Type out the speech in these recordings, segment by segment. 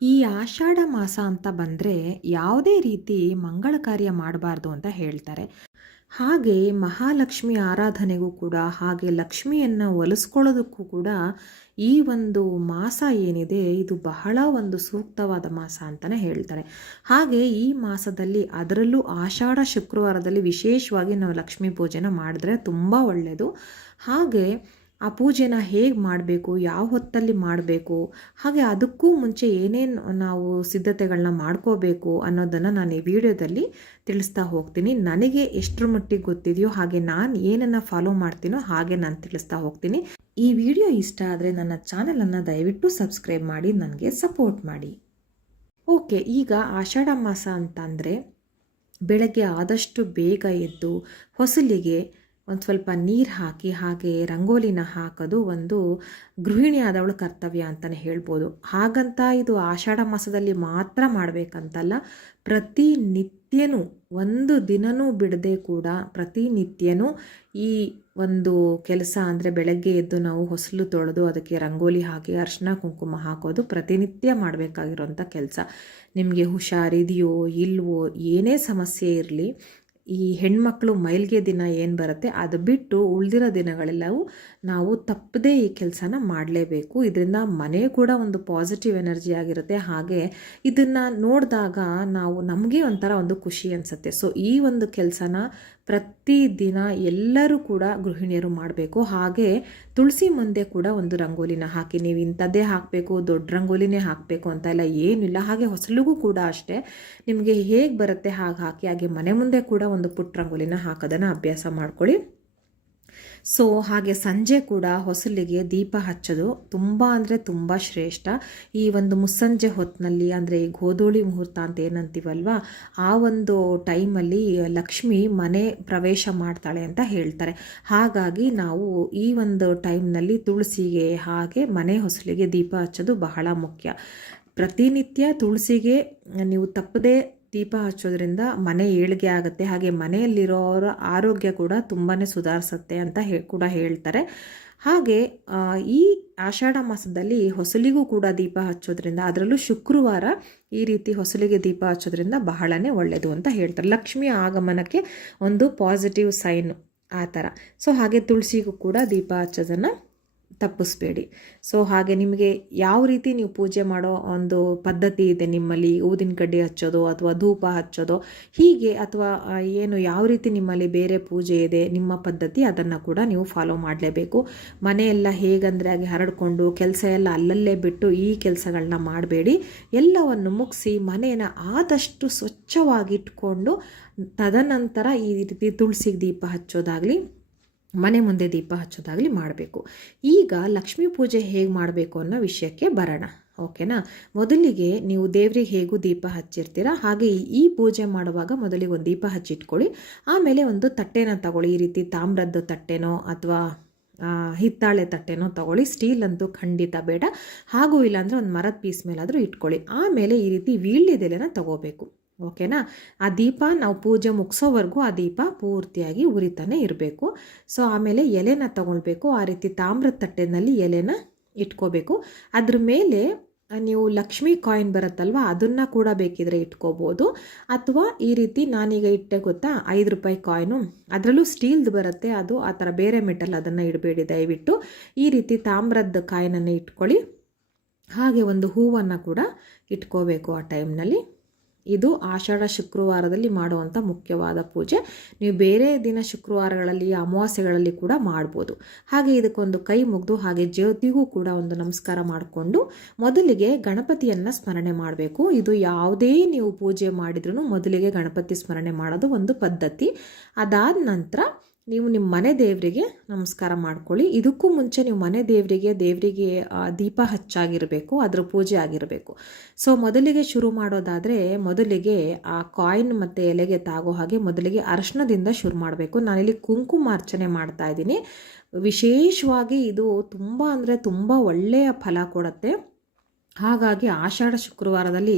ಈ ಆಷಾಢ ಮಾಸ ಅಂತ ಬಂದರೆ ಯಾವುದೇ ರೀತಿ ಮಂಗಳ ಕಾರ್ಯ ಮಾಡಬಾರ್ದು ಅಂತ ಹೇಳ್ತಾರೆ. ಹಾಗೆ ಮಹಾಲಕ್ಷ್ಮಿ ಆರಾಧನೆಗೂ ಕೂಡ, ಹಾಗೆ ಲಕ್ಷ್ಮಿಯನ್ನು ಒಲಿಸ್ಕೊಳ್ಳೋದಕ್ಕೂ ಕೂಡ ಈ ಒಂದು ಮಾಸ ಏನಿದೆ ಇದು ಬಹಳ ಒಂದು ಸೂಕ್ತವಾದ ಮಾಸ ಅಂತಲೇ ಹೇಳ್ತಾರೆ. ಹಾಗೆ ಈ ಮಾಸದಲ್ಲಿ, ಅದರಲ್ಲೂ ಆಷಾಢ ಶುಕ್ರವಾರದಲ್ಲಿ ವಿಶೇಷವಾಗಿ ನಾವು ಲಕ್ಷ್ಮೀ ಪೂಜೆನ ಮಾಡಿದ್ರೆ ತುಂಬ ಒಳ್ಳೆಯದು. ಹಾಗೆ ಆ ಪೂಜೆನ ಹೇಗೆ ಮಾಡಬೇಕು, ಯಾವ ಹೊತ್ತಲ್ಲಿ ಮಾಡಬೇಕು, ಹಾಗೆ ಅದಕ್ಕೂ ಮುಂಚೆ ಏನೇನು ನಾವು ಸಿದ್ಧತೆಗಳನ್ನ ಮಾಡ್ಕೋಬೇಕು ಅನ್ನೋದನ್ನು ನಾನು ಈ ವಿಡಿಯೋದಲ್ಲಿ ತಿಳಿಸ್ತಾ ಹೋಗ್ತೀನಿ. ನನಗೆ ಎಷ್ಟರ ಮಟ್ಟಿಗೆ ಗೊತ್ತಿದೆಯೋ ಹಾಗೆ ನಾನು ಏನನ್ನು ಫಾಲೋ ಮಾಡ್ತೀನೋ ಹಾಗೆ ನಾನು ತಿಳಿಸ್ತಾ ಹೋಗ್ತೀನಿ. ಈ ವಿಡಿಯೋ ಇಷ್ಟ ಆದರೆ ನನ್ನ ಚಾನಲನ್ನು ದಯವಿಟ್ಟು ಸಬ್ಸ್ಕ್ರೈಬ್ ಮಾಡಿ ನನಗೆ ಸಪೋರ್ಟ್ ಮಾಡಿ. ಓಕೆ, ಈಗ ಆಷಾಢ ಮಾಸ ಅಂತಂದರೆ ಬೆಳಗ್ಗೆ ಆದಷ್ಟು ಬೇಗ ಎದ್ದು ಹೊಸಲಿಗೆ ಒಂದು ಸ್ವಲ್ಪ ನೀರು ಹಾಕಿ ಹಾಗೆ ರಂಗೋಲಿನ ಹಾಕೋದು ಒಂದು ಗೃಹಿಣಿ ಆದವಳ ಕರ್ತವ್ಯ ಅಂತಲೇ ಹೇಳ್ಬೋದು. ಹಾಗಂತ ಇದು ಆಷಾಢ ಮಾಸದಲ್ಲಿ ಮಾತ್ರ ಮಾಡಬೇಕಂತಲ್ಲ, ಪ್ರತಿನಿತ್ಯನೂ ಒಂದು ದಿನವೂ ಬಿಡದೆ ಕೂಡ ಪ್ರತಿನಿತ್ಯನೂ ಈ ಒಂದು ಕೆಲಸ ಅಂದರೆ ಬೆಳಗ್ಗೆ ಎದ್ದು ನಾವು ಹೊಸಲು ತೊಳೆದು ಅದಕ್ಕೆ ರಂಗೋಲಿ ಹಾಕಿ ಅರಿಶಿನ ಕುಂಕುಮ ಹಾಕೋದು ಪ್ರತಿನಿತ್ಯ ಮಾಡಬೇಕಾಗಿರೋಂಥ ಕೆಲಸ. ನಿಮಗೆ ಹುಷಾರಿದೆಯೋ ಇಲ್ವೋ, ಏನೇ ಸಮಸ್ಯೆ ಇರಲಿ, ಈ ಹೆಣ್ಮಕ್ಳು ಮೈಲ್ಗೆ ದಿನ ಏನು ಬರುತ್ತೆ ಅದು ಬಿಟ್ಟು ಉಳಿದಿರೋ ದಿನಗಳೆಲ್ಲವೂ ನಾವು ತಪ್ಪದೇ ಈ ಕೆಲಸನ ಮಾಡಲೇಬೇಕು. ಇದರಿಂದ ಮನೆ ಕೂಡ ಒಂದು ಪಾಸಿಟಿವ್ ಎನರ್ಜಿ ಆಗಿರುತ್ತೆ. ಹಾಗೆ ಇದನ್ನು ನೋಡಿದಾಗ ನಮಗೆ ಒಂಥರ ಒಂದು ಖುಷಿ ಅನಿಸುತ್ತೆ. ಸೊ ಈ ಒಂದು ಕೆಲಸನ ಪ್ರತಿದಿನ ಎಲ್ಲರೂ ಕೂಡ ಗೃಹಿಣಿಯರು ಮಾಡಬೇಕು. ಹಾಗೆ ತುಳಸಿ ಮುಂದೆ ಕೂಡ ಒಂದು ರಂಗೋಲಿನ ಹಾಕಿ, ನೀವು ಇಂಥದ್ದೇ ಹಾಕಬೇಕು, ದೊಡ್ಡ ರಂಗೋಲಿನೇ ಹಾಕಬೇಕು ಅಂತ ಎಲ್ಲ ಏನಿಲ್ಲ. ಹಾಗೆ ಹೊಸಲಿಗೂ ಕೂಡ ಅಷ್ಟೇ, ನಿಮಗೆ ಹೇಗೆ ಬರುತ್ತೆ ಹಾಗೆ ಹಾಕಿ. ಹಾಗೆ ಮನೆ ಮುಂದೆ ಕೂಡ ಒಂದು ಪುಟ್ಟ ರಂಗೋಲಿನ ಹಾಕೋದನ್ನು ಅಭ್ಯಾಸ ಮಾಡ್ಕೊಳ್ಳಿ. ಸೊ ಹಾಗೆ ಸಂಜೆ ಕೂಡ ಹೊಸಲಿಗೆ ದೀಪ ಹಚ್ಚೋದು ತುಂಬ ಅಂದರೆ ತುಂಬ ಶ್ರೇಷ್ಠ. ಈ ಒಂದು ಮುಸ್ಸಂಜೆ ಹೊತ್ತಿನಲ್ಲಿ, ಅಂದರೆ ಈ ಗೋಧೂಳಿ ಮುಹೂರ್ತ ಅಂತ ಏನಂತೀವಲ್ವ, ಆ ಒಂದು ಟೈಮಲ್ಲಿ ಲಕ್ಷ್ಮಿ ಮನೆ ಪ್ರವೇಶ ಮಾಡ್ತಾಳೆ ಅಂತ ಹೇಳ್ತಾರೆ. ಹಾಗಾಗಿ ನಾವು ಈ ಒಂದು ಟೈಮ್ನಲ್ಲಿ ತುಳಸಿಗೆ ಹಾಗೆ ಮನೆ ಹೊಸಲಿಗೆ ದೀಪ ಹಚ್ಚೋದು ಬಹಳ ಮುಖ್ಯ. ಪ್ರತಿನಿತ್ಯ ತುಳಸಿಗೆ ನೀವು ತಪ್ಪದೇ ದೀಪ ಹಚ್ಚೋದ್ರಿಂದ ಮನೆ ಏಳಿಗೆ ಆಗುತ್ತೆ. ಹಾಗೆ ಮನೆಯಲ್ಲಿರೋರ ಆರೋಗ್ಯ ಕೂಡ ತುಂಬಾ ಸುಧಾರಿಸುತ್ತೆ ಅಂತ ಕೂಡ ಹೇಳ್ತಾರೆ. ಹಾಗೆ ಈ ಆಷಾಢ ಮಾಸದಲ್ಲಿ ಹೊಸಲಿಗೂ ಕೂಡ ದೀಪ ಹಚ್ಚೋದ್ರಿಂದ, ಅದರಲ್ಲೂ ಶುಕ್ರವಾರ ಈ ರೀತಿ ಹೊಸಲಿಗೆ ದೀಪ ಹಚ್ಚೋದ್ರಿಂದ ಬಹಳನೇ ಒಳ್ಳೆಯದು ಅಂತ ಹೇಳ್ತಾರೆ. ಲಕ್ಷ್ಮಿಯ ಆಗಮನಕ್ಕೆ ಒಂದು ಪಾಸಿಟಿವ್ ಸೈನ್ ಆ ಥರ. ಸೊ ಹಾಗೆ ತುಳಸಿಗೂ ಕೂಡ ದೀಪ ಹಚ್ಚೋದನ್ನು ತಪ್ಪಿಸ್ಬೇಡಿ. ಸೊ ಹಾಗೆ ನಿಮಗೆ ಯಾವ ರೀತಿ ನೀವು ಪೂಜೆ ಮಾಡೋ ಒಂದು ಪದ್ಧತಿ ಇದೆ ನಿಮ್ಮಲ್ಲಿ, ಊದಿನ ಕಡ್ಡಿ ಹಚ್ಚೋದು ಅಥವಾ ಧೂಪ ಹಚ್ಚೋದು ಹೀಗೆ, ಅಥವಾ ಏನು ಯಾವ ರೀತಿ ನಿಮ್ಮಲ್ಲಿ ಬೇರೆ ಪೂಜೆ ಇದೆ ನಿಮ್ಮ ಪದ್ಧತಿ, ಅದನ್ನು ಕೂಡ ನೀವು ಫಾಲೋ ಮಾಡಲೇಬೇಕು. ಮನೆಯೆಲ್ಲ ಹೇಗಂದರೆ ಹಾಗೆ ಹರಡ್ಕೊಂಡು ಕೆಲಸ ಎಲ್ಲ ಅಲ್ಲಲ್ಲೇ ಬಿಟ್ಟು ಈ ಕೆಲಸಗಳನ್ನ ಮಾಡಬೇಡಿ. ಎಲ್ಲವನ್ನು ಮುಗಿಸಿ ಮನೆಯನ್ನು ಆದಷ್ಟು ಸ್ವಚ್ಛವಾಗಿಟ್ಕೊಂಡು ತದನಂತರ ಈ ರೀತಿ ತುಳಸಿಗೆ ದೀಪ ಹಚ್ಚೋದಾಗಲಿ, ಮನೆ ಮುಂದೆ ದೀಪ ಹಚ್ಚೋದಾಗಲಿ ಮಾಡಬೇಕು. ಈಗ ಲಕ್ಷ್ಮೀ ಪೂಜೆ ಹೇಗೆ ಮಾಡಬೇಕು ಅನ್ನೋ ವಿಷಯಕ್ಕೆ ಬರೋಣ. ಓಕೆನಾ? ಮೊದಲಿಗೆ ನೀವು ದೇವರಿಗೆ ಹೇಗೂ ದೀಪ ಹಚ್ಚಿರ್ತೀರ, ಹಾಗೆ ಈ ಪೂಜೆ ಮಾಡುವಾಗ ಮೊದಲಿಗೆ ಒಂದು ದೀಪ ಹಚ್ಚಿಟ್ಕೊಳ್ಳಿ. ಆಮೇಲೆ ಒಂದು ತಟ್ಟೆನ ತಗೊಳ್ಳಿ. ಈ ರೀತಿ ತಾಮ್ರದ ತಟ್ಟೆನೋ ಅಥವಾ ಹಿತ್ತಾಳೆ ತಟ್ಟೆನೋ ತಗೊಳ್ಳಿ. ಸ್ಟೀಲ್ ಅಂತೂ ಖಂಡಿತ ಬೇಡ. ಹಾಗೂ ಇಲ್ಲಾಂದರೆ ಒಂದು ಮರದ ಪೀಸ್ ಮೇಲಾದರೂ ಇಟ್ಕೊಳ್ಳಿ. ಆಮೇಲೆ ಈ ರೀತಿ ವೀಳ್ಯದೆಲೆನ ತಗೋಬೇಕು. ಓಕೆನಾ? ಆ ದೀಪ ನಾವು ಪೂಜೆ ಮುಗಿಸೋವರೆಗೂ ಆ ದೀಪ ಪೂರ್ತಿಯಾಗಿ ಉರಿತಾನೆ ಇರಬೇಕು. ಸೊ ಆಮೇಲೆ ಎಲೆನ ತಗೊಳ್ಬೇಕು. ಆ ರೀತಿ ತಾಮ್ರದ ತಟ್ಟೆನಲ್ಲಿ ಎಲೆನ ಇಟ್ಕೋಬೇಕು. ಅದ್ರ ಮೇಲೆ ನೀವು ಲಕ್ಷ್ಮಿ ಕಾಯಿನ್ ಬರುತ್ತಲ್ವ, ಅದನ್ನು ಕೂಡ ಬೇಕಿದ್ರೆ ಇಟ್ಕೋಬೋದು. ಅಥವಾ ಈ ರೀತಿ ನಾನೀಗ ಇಟ್ಟೆ ಗೊತ್ತಾ, 5 ರೂಪಾಯಿ ಕಾಯಿನು, ಅದರಲ್ಲೂ ಸ್ಟೀಲ್ದು ಬರುತ್ತೆ, ಅದು ಆ ಥರ ಬೇರೆ ಮೆಟಲ್, ಅದನ್ನು ಇಡಬೇಡಿ ದಯವಿಟ್ಟು. ಈ ರೀತಿ ತಾಮ್ರದ ಕಾಯಿನನ್ನು ಇಟ್ಕೊಳ್ಳಿ. ಹಾಗೆ ಒಂದು ಹೂವನ್ನು ಕೂಡ ಇಟ್ಕೋಬೇಕು ಆ ಟೈಮ್ನಲ್ಲಿ. ಇದು ಆಷಾಢ ಶುಕ್ರವಾರದಲ್ಲಿ ಮಾಡುವಂಥ ಮುಖ್ಯವಾದ ಪೂಜೆ. ನೀವು ಬೇರೆ ದಿನ ಶುಕ್ರವಾರಗಳಲ್ಲಿ, ಅಮಾವಾಸ್ಯೆಗಳಲ್ಲಿ ಕೂಡ ಮಾಡ್ಬೋದು. ಹಾಗೆ ಇದಕ್ಕೊಂದು ಕೈ ಮುಗಿದು ಹಾಗೆ ಜ್ಯೋತಿಗೂ ಕೂಡ ಒಂದು ನಮಸ್ಕಾರ ಮಾಡಿಕೊಂಡು ಮೊದಲಿಗೆ ಗಣಪತಿಯನ್ನು ಸ್ಮರಣೆ ಮಾಡಬೇಕು. ಇದು ಯಾವುದೇ ನೀವು ಪೂಜೆ ಮಾಡಿದ್ರೂ ಮೊದಲಿಗೆ ಗಣಪತಿ ಸ್ಮರಣೆ ಮಾಡೋದು ಒಂದು ಪದ್ಧತಿ. ಅದಾದ ನಂತರ ನೀವು ನಿಮ್ಮ ಮನೆ ದೇವರಿಗೆ ನಮಸ್ಕಾರ ಮಾಡ್ಕೊಳ್ಳಿ. ಇದಕ್ಕೂ ಮುಂಚೆ ನೀವು ಮನೆ ದೇವರಿಗೆ ದೀಪ ಹಚ್ಚಾಗಿರಬೇಕು, ಅದರ ಪೂಜೆ ಆಗಿರಬೇಕು. ಸೊ ಮೊದಲಿಗೆ ಶುರು ಮಾಡೋದಾದರೆ ಮೊದಲಿಗೆ ಆ ಕಾಯಿನ್ ಮತ್ತು ಎಲೆಗೆ ತಾಗೋ ಹಾಗೆ ಮೊದಲಿಗೆ ಅರಿಶಿಣದಿಂದ ಶುರು ಮಾಡಬೇಕು. ನಾನಿಲ್ಲಿ ಕುಂಕುಮಾರ್ಚನೆ ಮಾಡ್ತಾ ಇದ್ದೀನಿ. ವಿಶೇಷವಾಗಿ ಇದು ತುಂಬ ಅಂದರೆ ತುಂಬ ಒಳ್ಳೆಯ ಫಲ ಕೊಡುತ್ತೆ. ಹಾಗಾಗಿ ಆಷಾಢ ಶುಕ್ರವಾರದಲ್ಲಿ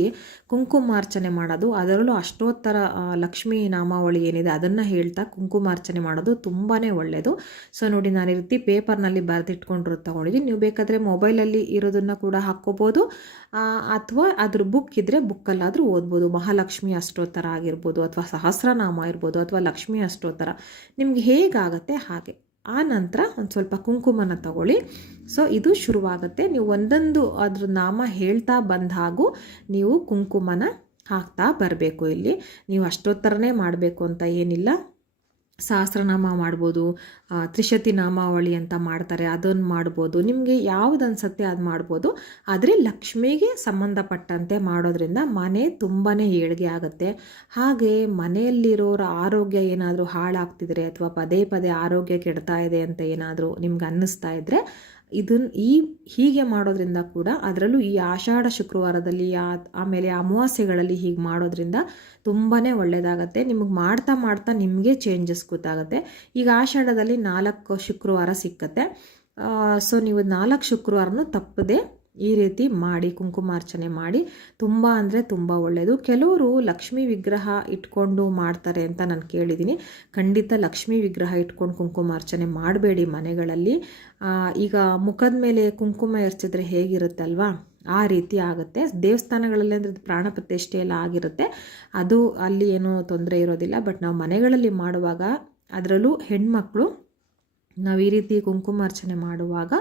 ಕುಂಕುಮಾರ್ಚನೆ ಮಾಡೋದು, ಅದರಲ್ಲೂ ಅಷ್ಟೋತ್ತರ ಲಕ್ಷ್ಮೀ ನಾಮಾವಳಿ ಏನಿದೆ ಅದನ್ನು ಹೇಳ್ತಾ ಕುಂಕುಮಾರ್ಚನೆ ಮಾಡೋದು ತುಂಬಾ ಒಳ್ಳೆಯದು. ಸೊ ನೋಡಿ, ನಾನು ಈ ರೀತಿ ಪೇಪರ್ನಲ್ಲಿ ಬರೆದಿಟ್ಕೊಂಡಿರೋದು ತೊಗೊಂಡಿದ್ದೀನಿ. ನೀವು ಬೇಕಾದರೆ ಮೊಬೈಲಲ್ಲಿ ಇರೋದನ್ನು ಕೂಡ ಹಾಕ್ಕೋಬೋದು, ಅಥವಾ ಅದ್ರ ಬುಕ್ ಇದ್ದರೆ ಬುಕ್ಕಲ್ಲಾದರೂ ಓದ್ಬೋದು. ಮಹಾಲಕ್ಷ್ಮಿ ಅಷ್ಟೋತ್ತರ ಆಗಿರ್ಬೋದು, ಅಥವಾ ಸಹಸ್ರನಾಮ ಇರ್ಬೋದು, ಅಥವಾ ಲಕ್ಷ್ಮೀ ಅಷ್ಟೋತ್ತರ, ನಿಮ್ಗೆ ಹೇಗಾಗತ್ತೆ ಹಾಗೆ. ಆ ನಂತರ ಒಂದು ಸ್ವಲ್ಪ ಕುಂಕುಮನ ತಗೊಳ್ಳಿ. ಸೊ ಇದು ಶುರುವಾಗುತ್ತೆ. ನೀವು ಒಂದೊಂದು ಅದ್ರ ನಾಮ ಹೇಳ್ತಾ ಬಂದ ಹಾಗೂ ನೀವು ಕುಂಕುಮನ ಹಾಕ್ತಾ ಬರಬೇಕು. ಇಲ್ಲಿ ನೀವು ಅಷ್ಟೊತ್ತರನೇ ಮಾಡಬೇಕು ಅಂತ ಏನಿಲ್ಲ. ಸಹಸ್ರನಾಮ ಮಾಡ್ಬೋದು, ತ್ರಿಶತಿ ನಾಮಾವಳಿ ಅಂತ ಮಾಡ್ತಾರೆ, ಅದನ್ನು ಮಾಡ್ಬೋದು. ನಿಮಗೆ ಯಾವುದು ಅನಿಸುತ್ತೆ ಅದು ಮಾಡ್ಬೋದು. ಆದರೆ ಲಕ್ಷ್ಮಿಗೆ ಸಂಬಂಧಪಟ್ಟಂತೆ ಮಾಡೋದ್ರಿಂದ ಮನೆ ತುಂಬಾ ಏಳಿಗೆ ಆಗುತ್ತೆ. ಹಾಗೆ ಮನೆಯಲ್ಲಿರೋರ ಆರೋಗ್ಯ ಏನಾದರೂ ಹಾಳಾಗ್ತಿದ್ರೆ ಅಥವಾ ಪದೇ ಪದೇ ಆರೋಗ್ಯ ಕೆಡ್ತಾ ಇದೆ ಅಂತ ಏನಾದರೂ ನಿಮ್ಗೆ ಅನ್ನಿಸ್ತಾ ಇದ್ದರೆ ಹೀಗೆ ಮಾಡೋದ್ರಿಂದ ಕೂಡ, ಅದರಲ್ಲೂ ಈ ಆಷಾಢ ಶುಕ್ರವಾರದಲ್ಲಿ ಆಮೇಲೆ ಅಮಾವಾಸ್ಯೆಗಳಲ್ಲಿ ಹೀಗೆ ಮಾಡೋದ್ರಿಂದ ತುಂಬಾ ಒಳ್ಳೆಯದಾಗತ್ತೆ. ನಿಮಗೆ ಮಾಡ್ತಾ ಮಾಡ್ತಾ ನಿಮಗೆ ಚೇಂಜಸ್ ಗೊತ್ತಾಗುತ್ತೆ. ಈಗ ಆಷಾಢದಲ್ಲಿ 4 ಶುಕ್ರವಾರ ಸಿಕ್ಕತ್ತೆ. ಸೊ ನೀವು 4 ಶುಕ್ರವಾರನೂ ತಪ್ಪದೆ ಈ ರೀತಿ ಮಾಡಿ ಕುಂಕುಮಾರ್ಚನೆ ಮಾಡಿ. ತುಂಬ ಅಂದರೆ ತುಂಬ ಒಳ್ಳೆಯದು. ಕೆಲವರು ಲಕ್ಷ್ಮೀ ವಿಗ್ರಹ ಇಟ್ಕೊಂಡು ಮಾಡ್ತಾರೆ ಅಂತ ನಾನು ಕೇಳಿದ್ದೀನಿ. ಖಂಡಿತ ಲಕ್ಷ್ಮೀ ವಿಗ್ರಹ ಇಟ್ಕೊಂಡು ಕುಂಕುಮಾರ್ಚನೆ ಮಾಡಬೇಡಿ ಮನೆಗಳಲ್ಲಿ. ಈಗ ಮುಖದ ಮೇಲೆ ಕುಂಕುಮ ಎರಚಿದ್ರೆ ಹೇಗಿರುತ್ತಲ್ವಾ, ಆ ರೀತಿ ಆಗುತ್ತೆ. ದೇವಸ್ಥಾನಗಳಲ್ಲಿ ಅಂದರೆ ಪ್ರಾಣ ಪ್ರತಿಷ್ಠೆ ಎಲ್ಲ ಆಗಿರುತ್ತೆ, ಅದು ಅಲ್ಲಿ ಏನೂ ತೊಂದರೆ ಇರೋದಿಲ್ಲ. ಬಟ್ ನಾವು ಮನೆಗಳಲ್ಲಿ ಮಾಡುವಾಗ, ಅದರಲ್ಲೂ ಹೆಣ್ಮಕ್ಳು ನಾವು ಈ ರೀತಿ ಕುಂಕುಮಾರ್ಚನೆ ಮಾಡುವಾಗ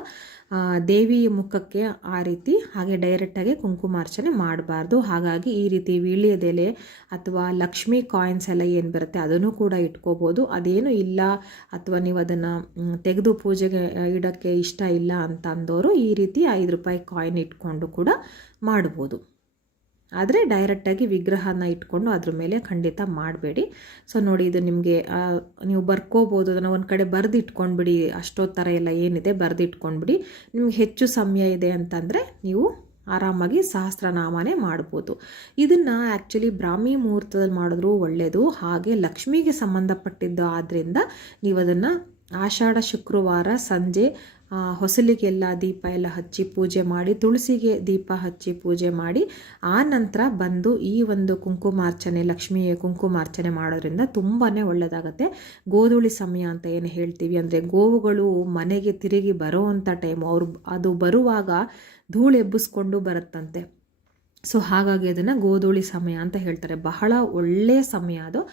ದೇವಿಯ ಮುಖಕ್ಕೆ ಆ ರೀತಿ ಹಾಗೆ ಡೈರೆಕ್ಟಾಗಿ ಕುಂಕುಮಾರ್ಚನೆ ಮಾಡಬಾರ್ದು. ಹಾಗಾಗಿ ಈ ರೀತಿ ವೀಳ್ಯದೆಲೆ ಅಥವಾ ಲಕ್ಷ್ಮಿ ಕಾಯಿನ್ಸ್ ಎಲ್ಲ ಏನು ಬರುತ್ತೆ ಅದನ್ನು ಕೂಡ ಇಟ್ಕೋಬೋದು. ಅದೇನು ಇಲ್ಲ ಅಥವಾ ನೀವು ಅದನ್ನು ತೆಗೆದು ಪೂಜೆಗೆ ಇಡೋಕ್ಕೆ ಇಷ್ಟ ಇಲ್ಲ ಅಂತ ಅಂದವರು ಈ ರೀತಿ 5 ರೂಪಾಯಿ ಕಾಯಿನ್ ಇಟ್ಕೊಂಡು ಕೂಡ ಮಾಡ್ಬೋದು. ಆದರೆ ಡೈರೆಕ್ಟಾಗಿ ವಿಗ್ರಹನ ಇಟ್ಕೊಂಡು ಅದ್ರ ಮೇಲೆ ಖಂಡಿತ ಮಾಡಬೇಡಿ. ಸೊ ನೋಡಿ, ಇದು ನಿಮಗೆ ನೀವು ಬರ್ಕೋಬೋದು. ಅದನ್ನು ಒಂದು ಕಡೆ ಬರೆದಿಟ್ಕೊಂಡ್ಬಿಡಿ. ಅಷ್ಟೊತ್ತರ ಎಲ್ಲ ಏನಿದೆ ಬರೆದಿಟ್ಕೊಂಡ್ಬಿಡಿ. ನಿಮ್ಗೆ ಹೆಚ್ಚು ಸಮಯ ಇದೆ ಅಂತಂದರೆ ನೀವು ಆರಾಮಾಗಿ ಸಹಸ್ರನಾಮನೇ ಮಾಡ್ಬೋದು. ಇದನ್ನು ಆ್ಯಕ್ಚುಲಿ ಬ್ರಾಹ್ಮಿ ಮುಹೂರ್ತದಲ್ಲಿ ಮಾಡಿದ್ರೂ ಒಳ್ಳೆಯದು. ಹಾಗೆ ಲಕ್ಷ್ಮಿಗೆ ಸಂಬಂಧಪಟ್ಟಿದ್ದು ಆದ್ದರಿಂದ ನೀವು ಅದನ್ನು ಆಷಾಢ ಶುಕ್ರವಾರ ಸಂಜೆ ಹೊಸಲಿಗೆಲ್ಲ ದೀಪ ಎಲ್ಲ ಹಚ್ಚಿ ಪೂಜೆ ಮಾಡಿ, ತುಳಸಿಗೆ ದೀಪ ಹಚ್ಚಿ ಪೂಜೆ ಮಾಡಿ, ಆ ನಂತರ ಬಂದು ಈ ಒಂದು ಕುಂಕುಮಾರ್ಚನೆ, ಲಕ್ಷ್ಮೀ ಕುಂಕುಮಾರ್ಚನೆ ಮಾಡೋದ್ರಿಂದ ತುಂಬಾ ಒಳ್ಳೆಯದಾಗತ್ತೆ. ಗೋಧೂಳಿ ಸಮಯ ಅಂತ ಏನು ಹೇಳ್ತೀವಿ, ಅಂದರೆ ಗೋವುಗಳು ಮನೆಗೆ ತಿರುಗಿ ಬರೋ ಅಂಥ ಟೈಮು, ಅದು ಬರುವಾಗ ಧೂಳು ಎಬ್ಬಿಸ್ಕೊಂಡು ಬರುತ್ತಂತೆ. ಸೊ ಹಾಗಾಗಿ ಅದನ್ನು ಗೋಧೂಳಿ ಸಮಯ ಅಂತ ಹೇಳ್ತಾರೆ. ಬಹಳ ಒಳ್ಳೆಯ ಸಮಯ ಅದು.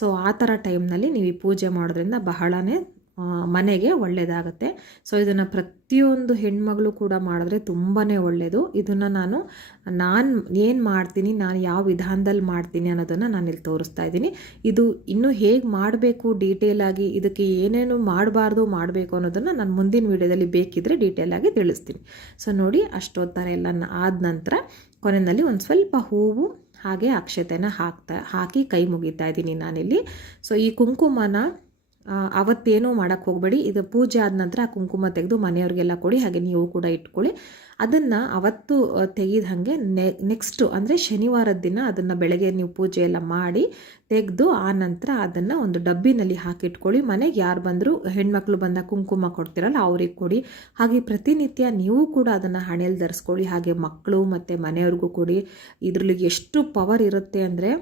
ಸೊ ಆ ಥರ ಟೈಮ್ನಲ್ಲಿ ನೀವು ಈ ಪೂಜೆ ಮಾಡೋದ್ರಿಂದ ಬಹಳನೇ ಮನೆಗೆ ಒಳ್ಳೆಯದಾಗತ್ತೆ. ಸೊ ಇದನ್ನು ಪ್ರತಿಯೊಂದು ಹೆಣ್ಮಗಳು ಕೂಡ ಮಾಡಿದ್ರೆ ತುಂಬಾ ಒಳ್ಳೆಯದು. ಇದನ್ನು ನಾನು ಏನು ಮಾಡ್ತೀನಿ, ನಾನು ಯಾವ ವಿಧಾನದಲ್ಲಿ ಮಾಡ್ತೀನಿ ಅನ್ನೋದನ್ನು ನಾನು ಇಲ್ಲಿ ತೋರಿಸ್ತಾ ಇದ್ದೀನಿ. ಇದು ಇನ್ನೂ ಹೇಗೆ ಮಾಡಬೇಕು ಡೀಟೇಲಾಗಿ, ಇದಕ್ಕೆ ಏನೇನು ಮಾಡಬೇಕು ಅನ್ನೋದನ್ನು ನಾನು ಮುಂದಿನ ವೀಡಿಯೋದಲ್ಲಿ ಬೇಕಿದ್ದರೆ ಡೀಟೇಲಾಗಿ ತಿಳಿಸ್ತೀನಿ. ಸೊ ನೋಡಿ, ಅಷ್ಟೊತ್ತರ ಎಲ್ಲ ಆದ ನಂತರ ಕೊನೆಯಲ್ಲಿ ಒಂದು ಸ್ವಲ್ಪ ಹೂವು ಹಾಗೆ ಅಕ್ಷತೆನ ಹಾಕಿ ಕೈ ಮುಗಿತಾ ಇದ್ದೀನಿ ನಾನಿಲ್ಲಿ. ಸೊ ಈ ಕುಂಕುಮನ ಅವತ್ತೇನೂ ಮಾಡೋಕ್ಕೆ ಹೋಗಬೇಡಿ. ಇದು ಪೂಜೆ ಆದ ನಂತರ ಆ ಕುಂಕುಮ ತೆಗೆದು ಮನೆಯವ್ರಿಗೆಲ್ಲ ಕೊಡಿ, ಹಾಗೆ ನೀವು ಕೂಡ ಇಟ್ಕೊಳ್ಳಿ. ಅದನ್ನು ಅವತ್ತು ತೆಗೆದ ಹಾಗೆ ನೆಕ್ಸ್ಟು ಅಂದರೆ ಶನಿವಾರದ ದಿನ ಅದನ್ನು ಬೆಳಗ್ಗೆ ನೀವು ಪೂಜೆ ಎಲ್ಲ ಮಾಡಿ ತೆಗೆದು ಆ ನಂತರ ಅದನ್ನು ಒಂದು ಡಬ್ಬಿನಲ್ಲಿ ಹಾಕಿಟ್ಕೊಳ್ಳಿ. ಮನೆಗೆ ಯಾರು ಬಂದರೂ ಹೆಣ್ಮಕ್ಳು ಬಂದಾಗ ಕುಂಕುಮ ಕೊಡ್ತಿರಲ್ಲ ಅವ್ರಿಗೆ ಕೊಡಿ. ಹಾಗೆ ಪ್ರತಿನಿತ್ಯ ನೀವು ಕೂಡ ಅದನ್ನು ಹಣೆಯಲ್ಲಿ ಧರಿಸ್ಕೊಳ್ಳಿ. ಹಾಗೆ ಮಕ್ಕಳು ಮತ್ತು ಮನೆಯವ್ರಿಗೂ ಕೊಡಿ. ಇದರಲ್ಲಿ ಎಷ್ಟು ಪವರ್ ಇರುತ್ತೆ ಅಂದರೆ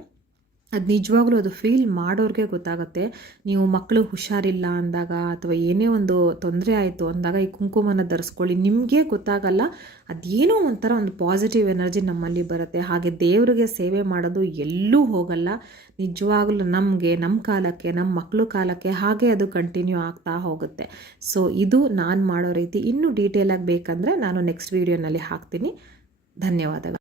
ಅದು ನಿಜವಾಗ್ಲೂ ಅದು ಫೀಲ್ ಮಾಡೋರಿಗೆ ಗೊತ್ತಾಗುತ್ತೆ. ನೀವು ಮಕ್ಕಳು ಹುಷಾರಿಲ್ಲ ಅಂದಾಗ ಅಥವಾ ಏನೇ ಒಂದು ತೊಂದರೆ ಆಯಿತು ಅಂದಾಗ ಈ ಕುಂಕುಮನ ಧರಿಸ್ಕೊಳ್ಳಿ. ನಿಮಗೆ ಗೊತ್ತಾಗಲ್ಲ, ಅದೇನೋ ಒಂಥರ ಒಂದು ಪಾಸಿಟಿವ್ ಎನರ್ಜಿ ನಮ್ಮಲ್ಲಿ ಬರುತ್ತೆ. ಹಾಗೆ ದೇವರಿಗೆ ಸೇವೆ ಮಾಡೋದು ಎಲ್ಲೂ ಹೋಗಲ್ಲ. ನಿಜವಾಗ್ಲೂ ನಮಗೆ, ನಮ್ಮ ಕಾಲಕ್ಕೆ, ನಮ್ಮ ಮಕ್ಕಳು ಕಾಲಕ್ಕೆ ಹಾಗೆ ಅದು ಕಂಟಿನ್ಯೂ ಆಗ್ತಾ ಹೋಗುತ್ತೆ. ಸೊ ಇದು ನಾನು ಮಾಡೋ ರೀತಿ. ಇನ್ನೂ ಡೀಟೇಲಾಗಿ ಬೇಕಂದರೆ ನಾನು ನೆಕ್ಸ್ಟ್ ವೀಡಿಯೋನಲ್ಲಿ ಹಾಕ್ತೀನಿ. ಧನ್ಯವಾದಗಳು.